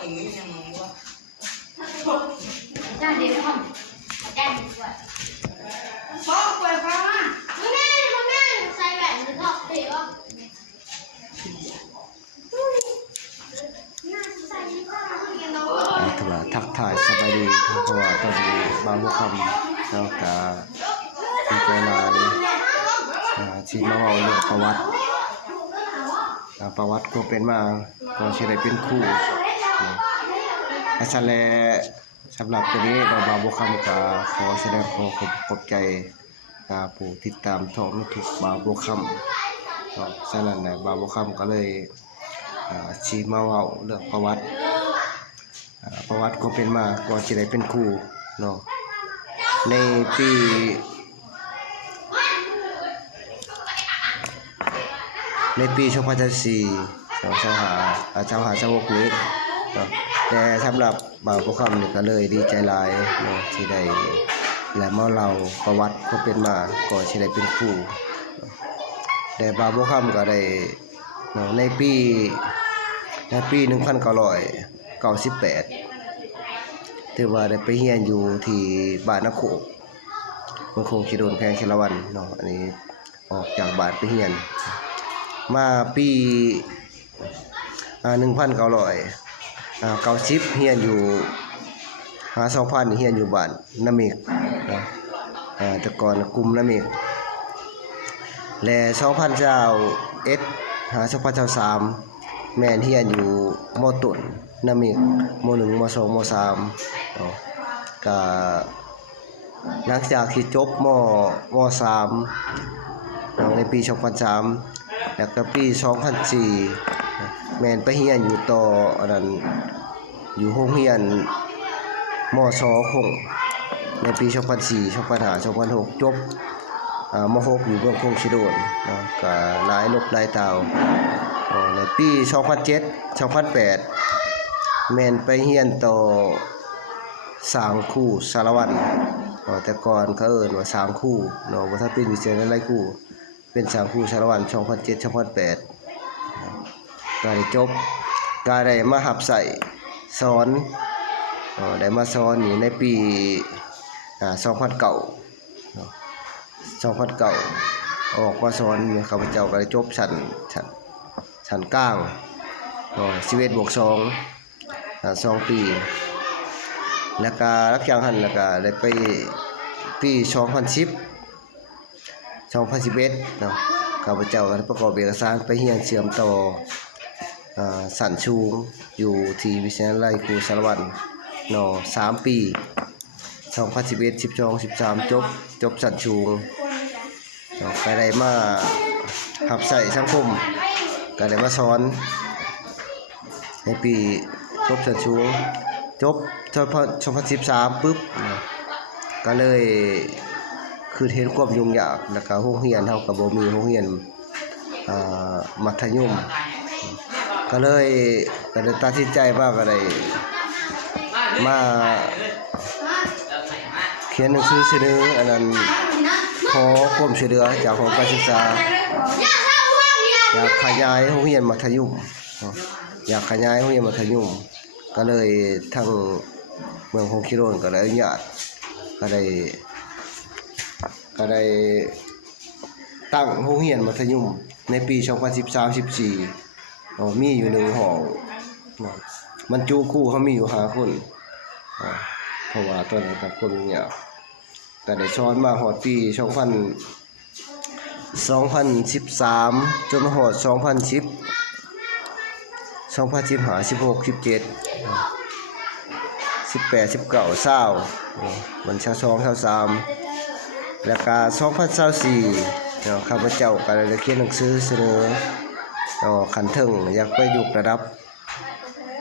จ้าเดี๋ยวห้องจ้าดีกว่าพ่อป่วยพ่อมาแม่ใส่แหวนหรือทอกเดี๋ยวถือว่าทักทายสบายดีเพราะว่าตอนนี้บางคำแล้วก็มีใจลายที่มาเอาเรื่องประวัติก็เป็นมาก็ใช้ได้เป็นคู่อาจารย์แลสำหรับตัวนี้เราบางคำก็ขอแสดงความขอบใจผู้ติดตามท่องทุกบางคำฉะนั้นนะบางคำก็เลยชี้มาเอาเรื่องประวัติก็เป็นมาก่อนที่ได้เป็นครูเนาะในปี2004 2556นี้เนาะแต่สำหรับบ่าวผู้คำนี่ก็เลยดีใจหลายเนาะที่ได้และมาเล่าประวัติก็เป็นมาก่อนที่ได้เป็นครูแต่บ่าวผู้คำก็ได้เนาะในปี1998ถือว่าได้ไปเรียนอยู่ที่บ้านนโคกมันคงคิดโดนแพงเคลวันเนาะอันนี้ออกจากบ้านไปเรียนมาปี1990เรียนอยู่2000เรียนอยู่บ้านนามิกเนาะแต่ก่อนกลุ่มนามิกและ2023แม่นเรียนอยู่ม.ต้นนามิกม.1 ม.2 ม.3 เนาะก็หลังจากที่จบม.3 ในปี2003แล้วก็ปี2004แม่นไปเรียนอยู่ต่ออันนั้นอยู่โรงเรียนม.ส.คงในปี2004 2005 2006จบม.6 อยู่เมืองคงสิโดนเนาะก็หลายนกหลายเต่าในปี2007 2008แม่นไปเรียนต่อสางคู่สารวัตรแต่ก่อนเขาเอิ้นว่าสางคู่เนาะบ่ทันเป็นวิเศษหลายคู่เป็นสางคู่สารวัตร2007 2008ก็ได้จบก็ได้มารับใช้สอนได้มาสอนอยู่ในปี2009เนาะ2009ออกมาสอนข้าพเจ้าก็ได้จบชั้นกลาง11+2 2 ปีแล้วก็รับจ้างหันแล้วก็ได้ไปปี2011เนาะข้าพเจ้าก็ประกอบเอกสารไปเรียนเชื่อมต่อชั้นสูงอยู่ที่วิทยาลัยครูสารวัตรเนาะ3 ปี2011 12 13จบชั้นสูงเนาะก็ได้มารับใช้สังคมก็ได้มาสอนในปีจบชั้นสูงจบ2013ปึ๊บก็เลยคือเห็นความยุ่งยากแล้วก็โรงเรียนเฮาก็บ่มีโรงเรียนมัธยมก็เลยตัดสินใจว่าก็ได้มาเขียนหนังสือเสนออันนั้นขอความช่วยเหลือจากหอการศึกษาอยากขยายโรงเรียนมัธยมก็เลยทางเมืองคงคิโรนก็ได้อนุญาตก็ได้ตั้งโรงเรียนมัธยมในปี2013-14มีอยู่1ห้องบรรจุครูเขามีอยู่5คนเพราะว่าตอนนั้นกับคนเนี่ยก็ได้สอนมาฮอดปี2013จนฮอด2010 2015 16 17 18 19 20มัน22 23แล้วก็2024เนาะข้าพเจ้าก็ได้เขียนหนังสือเสนอขันถึงอยากไปยกระดับ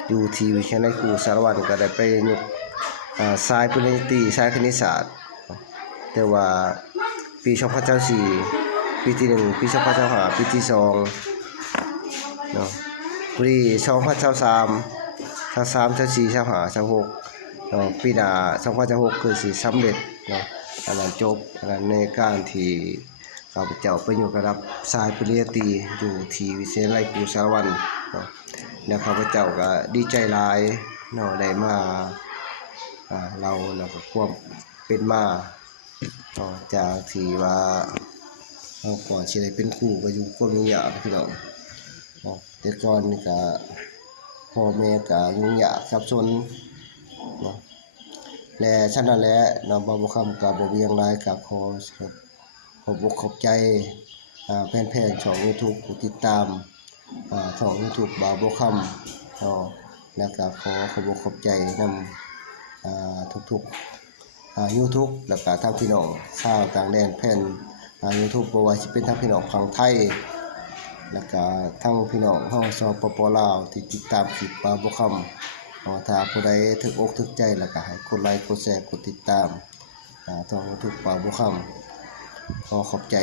อยู่ที่วิทยาลัยครูสารวัตรก็ได้ไปยกสายปริญญาตรีสายคณิตศาสตร์แต่ว่าปี2024ปีที่1ปี2025ปีที่2เนาะปี2023 24 25 26ปีหน้า2026คือสิสำเร็จเนาะอันนั้นจบอันนั้นในการที่ข้าพเจ้าไปยกระดับสายปริญญาตรีอยู่ที่วิทยาลัยครูสารวัตรเนาะ แล้วข้าพเจ้าก็ดีใจหลายเนาะได้มาเราแล้วก็ความเป็นมาเนาะจากที่ว่าเราก่อนสิได้เป็นครูก็อยู่ความยุ่งยากพี่น้องเนาะแต่ก่อนนี่ก็พ่อแม่ก็ยุ่งยากสับสนเนาะและฉะนั้นแหละเนาะบ่าวคำก็บ่มีหยังหลายก็ขอบอกขอบใจแฟนๆช่อง YouTube ผู้ติดตามช่อง YouTube บ่าวคำเนาะแล้วก็ขอบอกขอบใจนำทุกๆYouTube แล้วก็ทางพี่น้องชาวต่างแดนแฟนYouTube บ่ว่าสิเป็นทางพี่น้องฝั่งไทยแล้วก็ทางพี่น้องเฮาสปป.ลาวที่ติดตามคลิปบ่าวคำถ้าผู้ใดถึกอกถึกใจแล้วก็ให้กดไลค์กดแชร์กดติดตามช่อง YouTube บ่าวคำขอบใจ